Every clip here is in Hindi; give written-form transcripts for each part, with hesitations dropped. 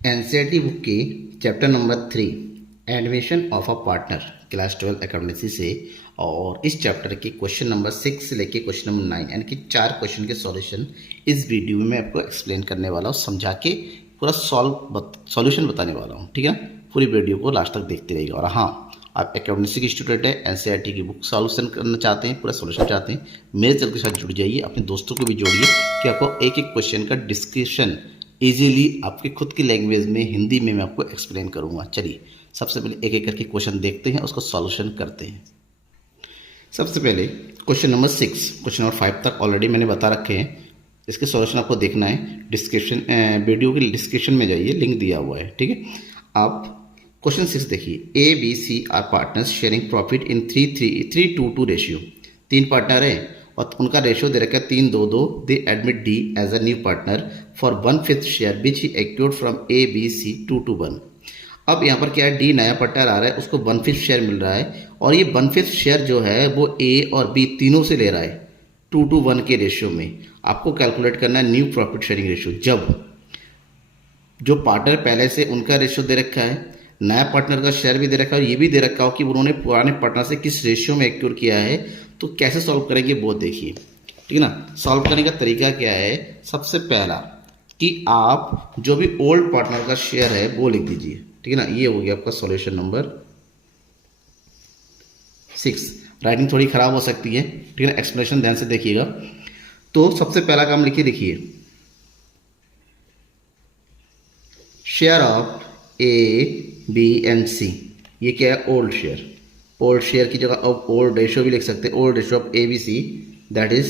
एनसीईआरटी बुक के chapter number 3 admission of a partner class 12 accountancy से और इस चैप्टर के क्वेश्चन नंबर 6 से लेके क्वेश्चन नंबर 9 यानी कि 4 क्वेश्चन के सॉल्यूशन इस वीडियो में मैं आपको एक्सप्लेन करने वाला हूँ, समझा के पूरा सॉल्यूशन बताने वाला हूँ। ठीक है, पूरी वीडियो को लास्ट तक देखते रहिएगा। और हाँ, आप अकाउंटेंसी के स्टूडेंट है, एनसीईआरटी की बुक सॉल्यूशन करना चाहते हैं, पूरा सॉल्यूशन चाहते हैं, मेरे चैनल के साथ जुड़ जाइए, अपने दोस्तों को भी जोड़िए कि आपको एक एक क्वेश्चन का डिस्कशन इजीली आपके खुद की लैंग्वेज में हिंदी में मैं आपको एक्सप्लेन करूंगा। चलिए सबसे पहले एक एक करके क्वेश्चन देखते हैं, उसको सॉल्यूशन करते हैं। सबसे पहले क्वेश्चन नंबर 6, क्वेश्चन नंबर 5 तक ऑलरेडी मैंने बता रखे हैं। इसके सॉल्यूशन आपको देखना है, डिस्क्रिप्शन वीडियो के डिस्क्रिप्शन में जाइए, लिंक दिया हुआ है। ठीक है, आप क्वेश्चन 6 देखिए। A B C are partners sharing profit in 3:2 ratio. 3 partner हैं और उनका रेशियो दे रखा है 3:2:2। They admit D as a new partner for 1/5 share which he acquired from A B C 2:1। अब यहाँ पर क्या है, डी नया पार्टनर आ रहा है, उसको 1/5 शेयर मिल रहा है और ये 1/5 शेयर जो है वो ए और बी तीनों से ले रहा है 2:1 के रेशियो में। आपको कैलकुलेट करना है न्यू प्रॉफिट शेयरिंग रेशियो। जब जो पार्टनर पहले से उनका रेशियो दे रखा है, नया पार्टनर का शेयर भी दे रखा है और ये भी दे रखा हो कि उन्होंने पुराने पार्टनर से किस रेशियो में एक्योर किया है, तो कैसे सॉल्व करेंगे वो देखिए। ठीक है ना, सॉल्व करने का तरीका क्या है, सबसे पहला कि आप जो भी ओल्ड पार्टनर का शेयर है वो लिख दीजिए। ठीक है ना, ये हो गया आपका सॉल्यूशन नंबर 6। राइटिंग थोड़ी खराब हो सकती है, ठीक है ना, एक्सप्लेनेशन ध्यान से देखिएगा। तो सबसे पहला काम लिखिए, देखिए share of A B and C, ये क्या है, ओल्ड शेयर। ओल्ड शेयर की जगह अब ओल्ड रेशियो भी लिख सकते हैं, old ratio of A B C that is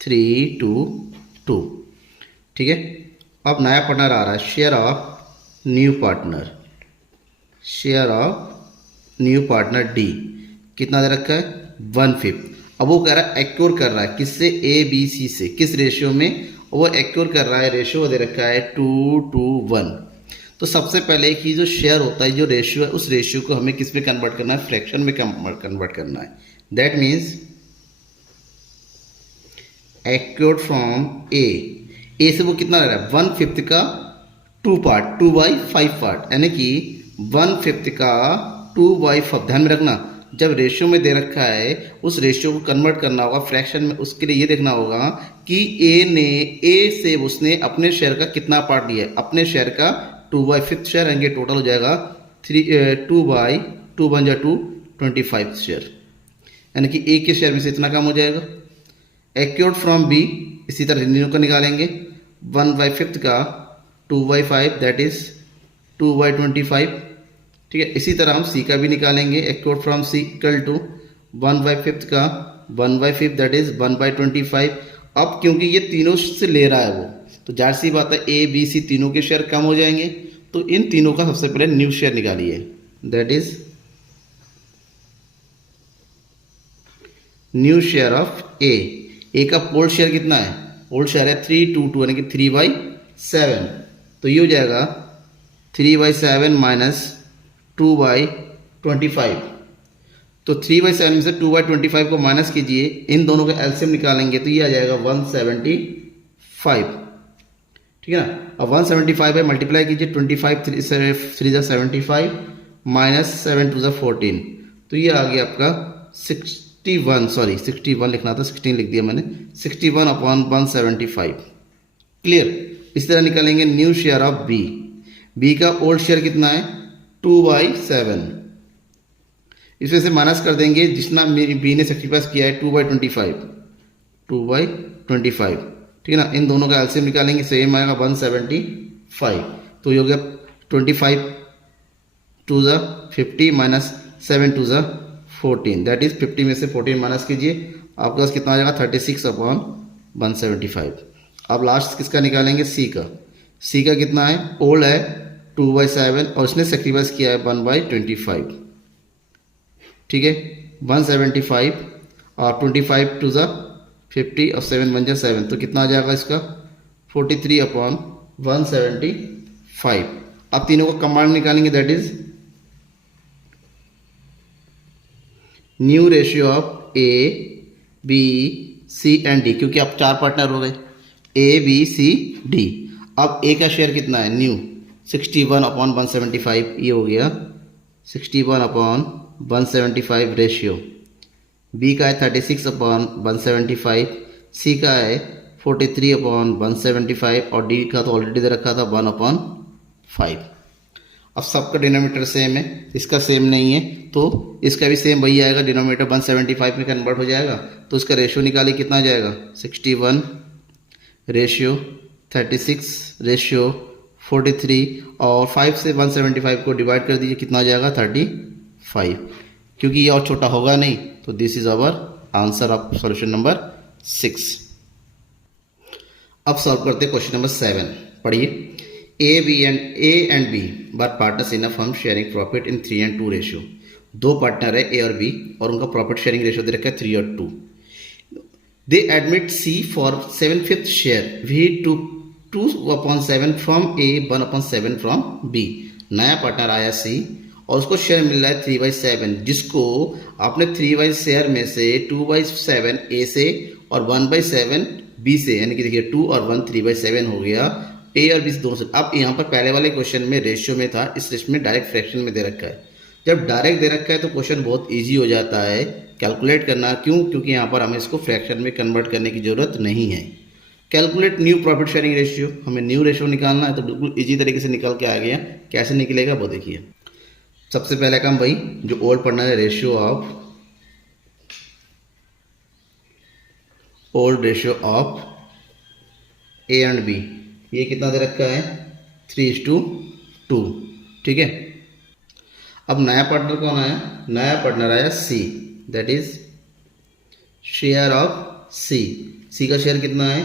3:2। ठीक है, अब नया पार्टनर आ रहा है, share of new partner, share of new partner D कितना दे रखा है, 1/5। अब वो कह रहा है एक्योर कर रहा है किससे, ए बी सी से, किस रेशियो में, वो एक्योर कर रहा है, रेशियो दे रखा है 2:1। तो सबसे पहले ही जो शेयर होता है, जो रेशियो है, उस रेशियो को हमें किस में कन्वर्ट करना है, फ्रैक्शन में कन्वर्ट करना है। दैट मीन्स एक्योर्ड फ्रॉम ए से वो कितना लग रहा है, 1/5 का 2 पार्ट, 2/5 पार्ट, यानी कि 1/5 का 2/5। ध्यान में रखना, जब रेशियो में दे रखा है उस रेशियो को कन्वर्ट करना होगा फ्रैक्शन में। उसके लिए ये देखना होगा कि ए से उसने अपने शेयर का कितना पार्ट लिया है, अपने शेयर का 2/5 शेयर रहेंगे, टोटल हो जाएगा 2/2 बन जा 25 शेयर, यानी कि ए के शेयर में से इतना कम हो जाएगा। एक्योर्ड फ्रॉम बी, इसी तरह रिन्यू का निकालेंगे, 1/5 का 2/5 दैट इज 2/25। ठीक है, इसी तरह हम सी का भी निकालेंगे, एक्योर्ड फ्रॉम सी इक्वल टू 1/5 का 1/5 दैट इज 1/25। अब क्योंकि ये तीनों से ले रहा है वो, तो जाहिर सी बात है ए बी सी तीनों के शेयर कम हो जाएंगे, तो इन तीनों का सबसे पहले न्यू शेयर निकालिए, that is new share of A का ओल्ड शेयर कितना है, ओल्ड शेयर है 3:2 यानी कि 3/7। तो ये हो जाएगा 3/7 माइनस 2/25। तो 3/7 में से 2/25 को माइनस कीजिए, इन दोनों का एलसीएम निकालेंगे तो ये आ जाएगा 175। ठीक है ना, अब 175 है, मल्टीप्लाई कीजिए, 25 3 जा 75 माइनस 7 2 जा 14, तो ये आ गया आपका 61 लिखना था, 16 लिख दिया मैंने, 61/175। क्लियर। इस तरह निकालेंगे न्यू शेयर ऑफ बी का ओल्ड शेयर कितना है, 2/7, इसमें से माइनस कर देंगे जितना बी ने सेक्रीफाइस किया है 2/25। ठीक है ना, इन दोनों का एलसीएम निकालेंगे, सेम आएगा 175। तो ये हो गया 25 2 जा 50 माइनस 7 2 जा 14, दैट इज 50 में से 14 माइनस कीजिए, आपके पास कितना आ जाएगा 36/175। अब लास्ट किसका निकालेंगे, सी का कितना है, ओल्ड है 2/7 और उसने सेक्रीफाइस किया है 1/25। ठीक है, 175 और 25 2 जा 50 और 7 1 जा 7, तो कितना आ जाएगा इसका 43/175। अब तीनों को कमांड निकालेंगे, that is new ratio of A B C and D, क्योंकि अब 4 पार्टनर हो गए, ए बी सी डी। अब ए का शेयर कितना है, न्यू 61/175 ये हो गया 61/175 रेशियो। बी का है 36/175, सी का है 43/175 और डी का तो ऑलरेडी दे रखा था 1/5। अब सबका डिनोमीटर सेम है, इसका सेम नहीं है तो इसका भी सेम वही आएगा, डिनोमीटर 175 में कन्वर्ट हो जाएगा। तो इसका रेशियो निकालिए कितना आ जाएगा 61 रेशियो 36 रेशियो 43 और 5 से 175 को डिवाइड कर दीजिए, कितना आ जाएगा 35। क्योंकि ये और छोटा होगा नहीं तो this is our answer of solution number 6। अब सॉल्व करते हैं क्वेश्चन नंबर 7। पढ़िए A and B were partners in a firm sharing profit in 3:2 ratio. दो पार्टनर है ए और बी और उनका प्रॉफिट शेयरिंग रेशियो दे रखा है 3:2। They admit C for 7/5 share, we to 2/7 from A 1/7 from B. नया पार्टनर आया सी और उसको शेयर मिल रहा है 3/7, जिसको आपने 3/शेयर में से 2/7 ए से और 1/7 बी से, यानी कि देखिए 2 और 1 3/7 हो गया ए और बी दोनों से। अब यहाँ पर पहले वाले क्वेश्चन में रेशियो में था, इस रेशियो में डायरेक्ट फ्रैक्शन में दे रखा है। जब डायरेक्ट दे रखा है तो क्वेश्चन बहुत ईजी हो जाता है कैलकुलेट करना। क्यों? क्योंकि यहाँ पर हमें इसको फ्रैक्शन में कन्वर्ट करने की जरूरत नहीं है। Calculate new profit sharing ratio, हमें न्यू रेशियो निकालना है तो बिल्कुल इजी तरीके से निकल के आ गया। कैसे निकलेगा वो देखिए। सबसे पहले काम भाई जो ओल्ड पढ़ना है, ratio of A and B, ये कितना दे रखा है 3:2। ठीक है। अब नया पार्टनर कौन आया? नया पार्टनर आया सी, दैट इज शेयर ऑफ सी। सी का शेयर कितना है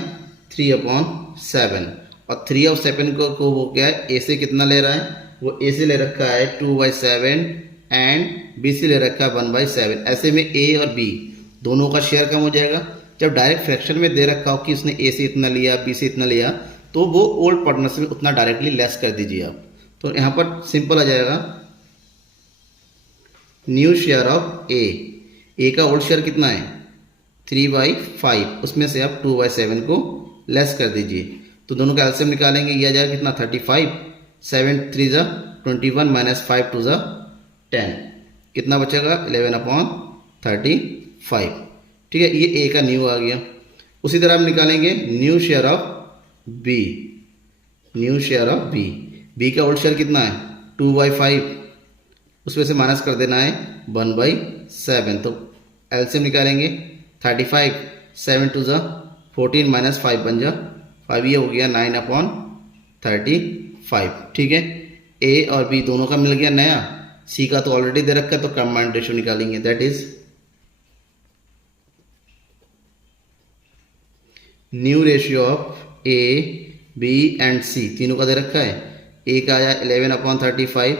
3/7 और 3/7 को वो क्या है ए से कितना ले रहा है, वो ए से ले रखा है 2/7 एंड बी से ले रखा है 1/7। ऐसे में ए और बी दोनों का शेयर कम हो जाएगा। जब डायरेक्ट फ्रैक्शन में दे रखा हो कि उसने ए से इतना लिया बी से इतना लिया तो वो ओल्ड पार्टनर से उतना डायरेक्टली लेस कर दीजिए आप। तो यहाँ पर सिंपल आ जाएगा न्यू शेयर ऑफ ए का ओल्ड शेयर कितना है 3/5, उसमें से आप 2/7 को लेस कर दीजिए। तो दोनों का एलसीएम निकालेंगे, यह आ जाएगा कितना 35, 7 3 जा 21 माइनस 5 2 जा 10, कितना बचेगा 11/35। ठीक है, ये ए का न्यू आ गया। उसी तरह हम निकालेंगे new share of B. B का ओल्ड शेयर कितना है 2/5, उसमें से माइनस कर देना है 1/7। तो एलसीएम निकालेंगे 35, 7 2 जा 14 माइनस 5 बन जा 5, ये हो गया 9/35। ठीक है, ए और बी दोनों का मिल गया नया, सी का तो ऑलरेडी दे रखा है तो कंबाइंड रेशियो निकालेंगे, that is new ratio of A B and C. तीनों का दे रखा है, ए का आया 11/35,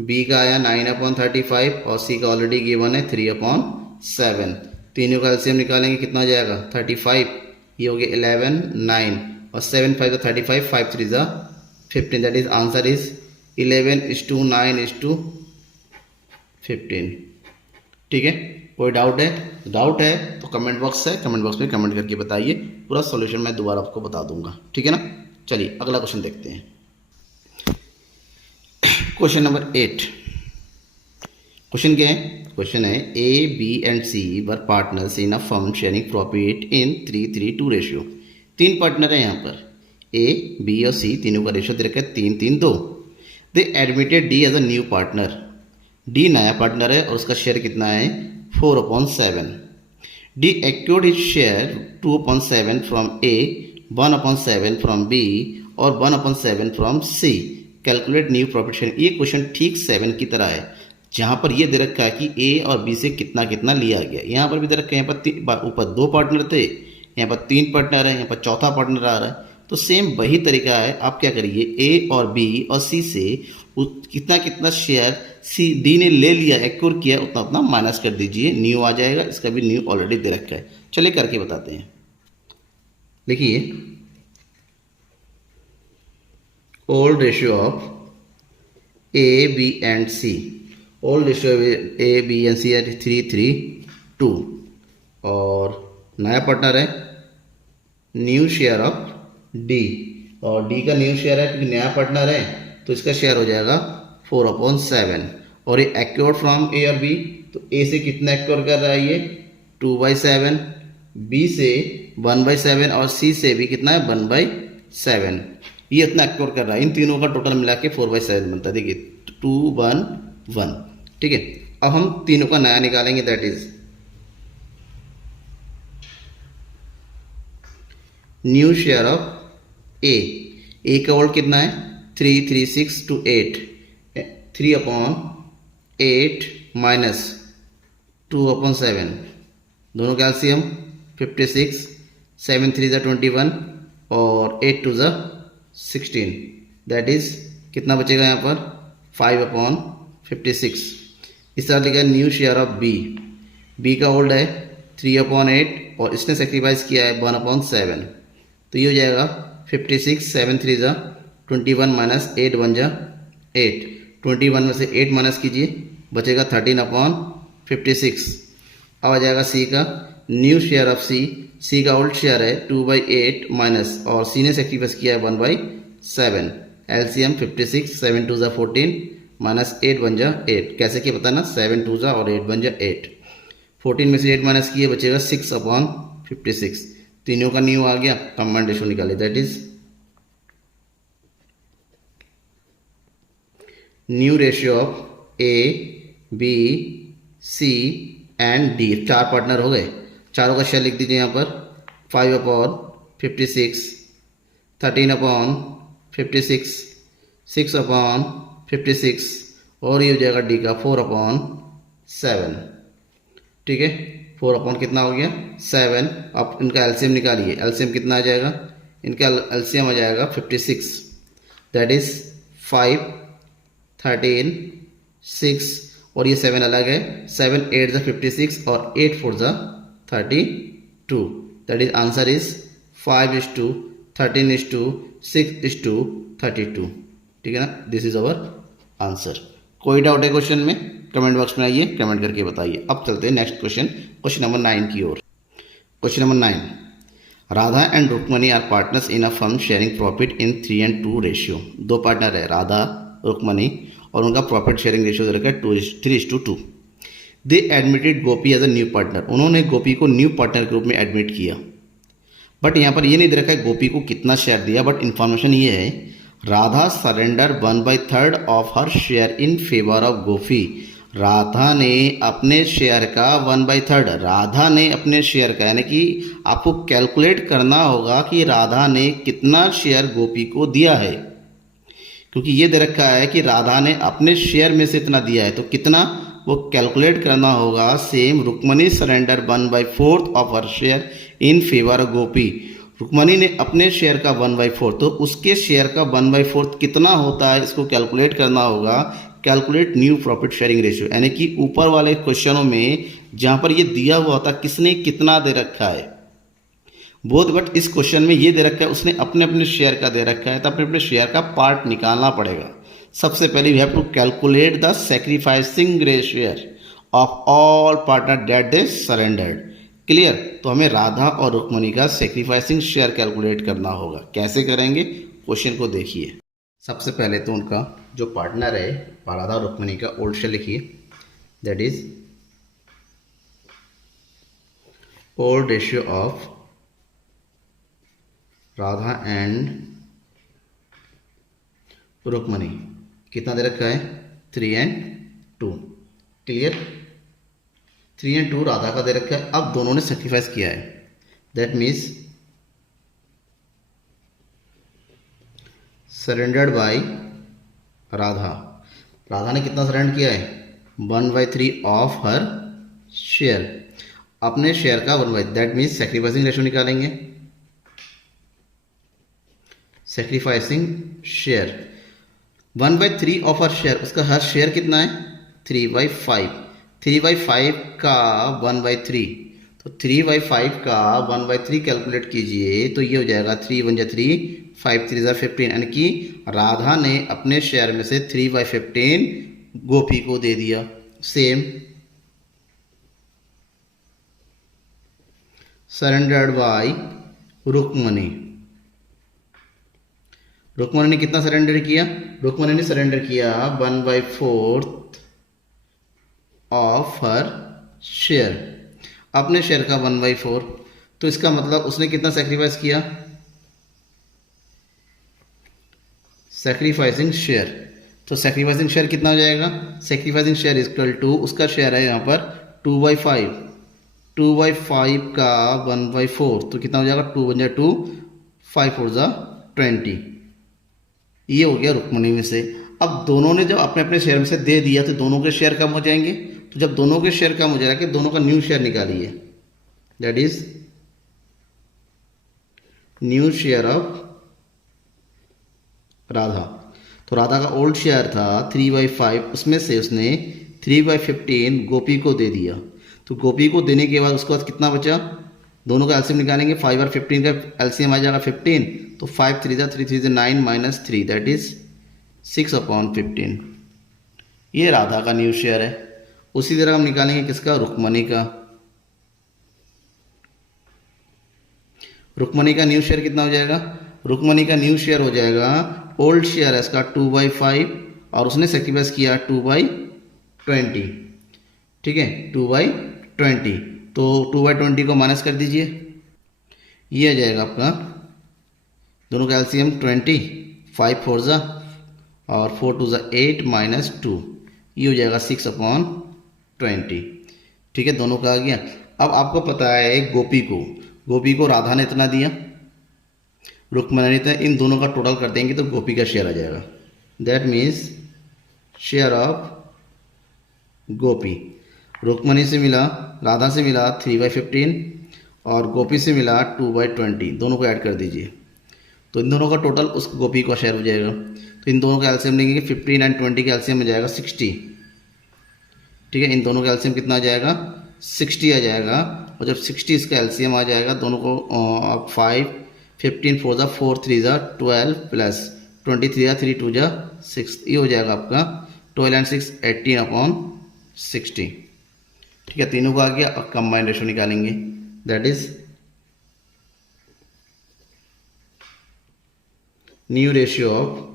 बी का आया 9/35 और सी का ऑलरेडी गिवन है 3/7। तीनों का एलसीएम निकालेंगे, कितना आ जाएगा 35, ये हो गया 11 9 और 7 5 35, 5 3 जा 15, दैट इज आंसर इज 11:9:15। ठीक है, कोई डाउट है तो कमेंट बॉक्स है, कमेंट बॉक्स में कमेंट करके बताइए, पूरा सॉल्यूशन मैं दोबारा आपको बता दूंगा। ठीक है ना। चलिए अगला क्वेश्चन देखते हैं। Question number 8। क्वेश्चन क्या है? क्वेश्चन है A B and C were partners in a firm sharing profit in 3:3 ratio. तीन पार्टनर है यहाँ पर, ए बी और सी, तीनों का रेशियो दे रखा है 3:3:2। They admitted D as a new partner. D नया पार्टनर है और उसका शेयर कितना है 4/7। D acquired his share 2/7 from A, 1/7 from B और 1/7 from C. Calculate new profit sharing. ये क्वेश्चन ठीक 7 की तरह है, जहाँ पर ये दे रखा है कि ए और बी से कितना कितना लिया गया। यहाँ पर भी दे रखा है, यहाँ पर ऊपर 2 पार्टनर थे, यहाँ पर 3 पार्टनर है, यहाँ पर चौथा पार्टनर आ रहा है। तो सेम वही तरीका है, आप क्या करिए ए और बी और सी से कितना कितना शेयर सी डी ने ले लिया एक्योर किया उतना उतना माइनस कर दीजिए, न्यू आ जाएगा। इसका भी न्यू ऑलरेडी दे रखा है, चलिए करके बताते हैं। देखिए old ratio of A B and C, old ratio A B and C है 3:3:2 और नया पार्टनर है न्यू शेयर ऑफ डी, और डी का न्यू शेयर है क्योंकि नया पार्टनर है तो इसका शेयर हो जाएगा 4/7। और ये एक्योर फ्रॉम ए और बी, तो ए से कितना एक्योर कर रहा है ये 2/7, बी से 1/7 और सी से भी कितना है 1/7। ये इतना एक्योर कर रहा है। इन तीनों का टोटल मिला के 4/7 बनता है। देखिए 2/1, ठीक है। अब हम तीनों का नया निकालेंगे, that is new share of A का होल्ड कितना है 3, 3, 6 to 8, 3/8 माइनस 2/7, दोनों का एलसीएम 56, 7 3 21 और 8 2 16, दैट इज कितना बचेगा यहाँ पर 5/56। इस तरह लिखा न्यू शेयर ऑफ बी का होल्ड है 3/8 और इसने सेक्रीफाइस किया है 1/7, तो ये हो जाएगा 56, 7 3 21 माइनस 8 1 8, 21 में से 8 माइनस कीजिए, बचेगा 13/56। अब आ जाएगा सी का न्यू शेयर ऑफ सी का ओल्ड शेयर है 2/8 माइनस और सी ने सेक्रीफाइस किया है 1/7, एलसीएम 56, 7 2 14 माइनस 8 1 8, कैसे किया बताना 7 2 और 8 1 8, 14 में से 8 माइनस किए बचेगा 6/56। तीनों का न्यू आ गया, कॉम्बाइंड रेशियो निकाले, that is new ratio of A B C and D. चार पार्टनर हो गए, चारों का शेयर लिख दीजिए यहाँ पर 5/56, 13/56, 6/56 और ये हो जाएगा डी का 4/7, ठीक है। 4 कितना हो गया 7। अब इनका एलसीएम निकालिए, एलसीएम कितना आ जाएगा, इनका एलसीएम आ जाएगा 56, दैट इज 5 13 6 और ये 7 अलग है, 7 8 56 और 8 4 32, दैट इज आंसर इज 5:13:6:32, ठीक है ना। This is our answer. कोई डाउट है क्वेश्चन में कमेंट बॉक्स में आइए, कमेंट करके बताइए। अब चलते हैं नेक्स्ट क्वेश्चन, क्वेश्चन नंबर 9 की ओर। Question number 9, Radha and Rukmani are partners in a firm sharing profit in 3:2 ratio. दो पार्टनर है राधा रुक्मणी और उनका प्रॉफिट शेयरिंग रेशियो दे रखा है 3:2। They admitted Gopi as a new partner, उन्होंने गोपी को न्यू पार्टनर के रूप में एडमिट किया। बट यहाँ पर ये नहीं दे रखा है गोपी को कितना शेयर दिया, बट इंफॉर्मेशन ये है Radha surrender 1/3 of her share in favour of Gopi. Radha ने अपने शेयर का 1/3, राधा ने अपने शेयर का, यानी कि आपको कैलकुलेट करना होगा कि राधा ने कितना शेयर गोपी को दिया है, क्योंकि ये दे रखा है कि राधा ने अपने शेयर में से इतना दिया है, तो कितना वो कैलकुलेट करना होगा। Same Rukmani surrender 1/4 of her share in favour of Gopi. Rukmani ने अपने शेयर का 1/4, तो उसके शेयर का 1/4 कितना होता है इसको कैलकुलेट करना होगा। Calculate new profit sharing ratio, यानी कि ऊपर वाले क्वेश्चनों में जहां पर ये दिया हुआ था किसने कितना दे रखा है बोध, बट इस क्वेश्चन में ये दे रखा है उसने अपने अपने शेयर का दे रखा है, तो अपने अपने शेयर का पार्ट निकालना पड़ेगा। सबसे पहले we have to calculate the sacrificing ratio of all partner that they surrendered. Clear, तो हमें राधा और रुक्मणी का सैक्रिफाइसिंग शेयर कैलकुलेट करना होगा। कैसे करेंगे, क्वेश्चन को देखिए। सबसे पहले तो उनका जो पार्टनर है राधा और रुक्मणी का ओल्ड शेयर लिखिए, that is old ratio of Radha and Rukmani. कितना दे रखा है 3:2। क्लियर, 3:2 राधा का दे रखा है। अब दोनों ने सेक्रीफाइस किया है, that means surrendered by Radha. Radha ने कितना सरेंडर किया है 1/3 ऑफ हर शेयर, अपने शेयर का 1/3, दैट मीन्स सेक्रीफाइसिंग रेशियो निकालेंगे। Sacrificing share 1/3 of her share, उसका हर शेयर कितना है 3/5। 3/5 का 1/3, तो 3/5 का 1/3 कैलकुलेट कीजिए, तो ये हो जाएगा 3 1 3 5 3 15, यानी कि राधा ने अपने शेयर में से 3/15 गोपी को दे दिया। Same surrendered by Rukmani, Rukmani ने कितना सरेंडर किया? रुक्मणी ने सरेंडर किया 1/4 ऑफ हर शेयर, अपने शेयर का 1/4। तो इसका मतलब उसने कितना सेक्रीफाइस किया? Sacrificing share. तो सेक्रीफाइसिंग शेयर कितना हो जाएगा? सेक्रीफाइसिंग शेयर इक्वल टू, उसका शेयर है यहाँ पर 2/5, 2/5 का 1/4, तो कितना हो जाएगा? 2 × 2, 5 × 4 20। ये हो गया रुक्मणी में से। अब दोनों ने जब अपने अपने शेयर में से दे दिया तो दोनों के शेयर कम हो जाएंगे। तो जब दोनों के शेयर कम हो जाएंगे, दोनों का न्यू शेयर निकालिए, that is new share of Radha. तो राधा का ओल्ड शेयर था 3/5, उसमें से उसने 3/15 गोपी को दे दिया। तो गोपी को देने के बाद उसके बाद कितना बचा? दोनों का एलसीएम निकालेंगे, 5 और 15 का एलसीएम आ जाएगा 15। तो 5 3 3 3 9 -3, दैट इज 6/15। ये राधा का न्यू शेयर है। उसी तरह हम निकालेंगे किसका? रुक्मणी का। रुक्मणी का न्यू शेयर कितना हो जाएगा? रुक्मणी का न्यू शेयर हो जाएगा, ओल्ड शेयर है इसका 2/5 और उसने सेक्रीफाइस किया 2/20। ठीक है, 2/20। तो 2/20 को माइनस कर दीजिए, ये आ जाएगा आपका दोनों का एलसीएम 20, 5 4 जा और 4 2 जा 8 -2, ये हो जाएगा 6/20। ठीक है, दोनों का आ गया। अब आपको पता है गोपी को राधा ने इतना दिया, रुक्मणी ने इतना, इन दोनों का टोटल कर देंगे तो गोपी का शेयर आ जाएगा। That means share of Gopi, Rukmini से मिला, राधा से मिला 3/15 और गोपी से मिला 2/20, दोनों को ऐड कर दीजिए तो इन दोनों का टोटल उस गोपी का शेयर हो जाएगा। तो इन दोनों का एलसीएम लेंगे, 15 और 20 का एलसीएम हो जाएगा 60। ठीक है, इन दोनों का एलसीएम कितना आ जाएगा? 60 आ जाएगा। और जब 60 इसका एलसीएम आ जाएगा, दोनों को 5 15 4 जा 4 3 जा 12 प्लस 23 जा 3 2 जा 6, ये हो जाएगा आपका 12 और 6 18/60। ठीक है, तीनों का आ गया। अब कंबाइंड रेशो निकालेंगे, that is new ratio of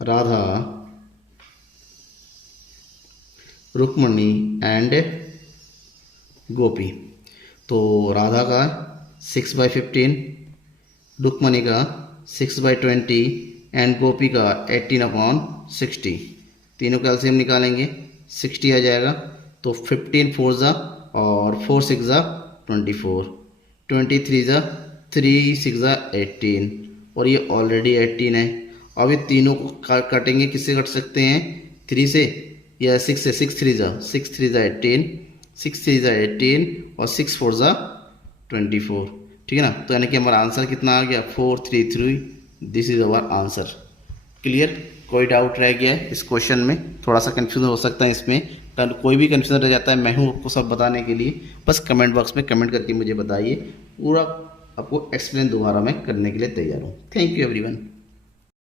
Radha, Rukmani and Gopi. तो राधा का 6/15, रुक्मणी का 6/20 एंड गोपी का 18/60। तीनों का एलसीएम निकालेंगे, 60 आ जाएगा। तो 15 4 जा और 4 6 जा 24, 23 जा 3 6 जा 18 और ये ऑलरेडी 18 है। अब ये तीनों को काटेंगे, किससे कट सकते हैं? 3 से या 6 से। 6 3 जा 18, 6 3 जा 18 और 6 4 जा 24। ठीक है ना, तो यानी कि हमारा आंसर कितना आ गया? 433। This is our answer. Clear? कोई डाउट रह गया है इस क्वेश्चन में? थोड़ा सा कंफ्यूजन हो सकता है इसमें, तो कोई भी कंफ्यूजन रह जाता है, मैं हूँ आपको सब बताने के लिए। बस कमेंट बॉक्स में कमेंट करके मुझे बताइए, पूरा आपको एक्सप्लेन दोबारा मैं करने के लिए तैयार हूँ। Thank you everyone.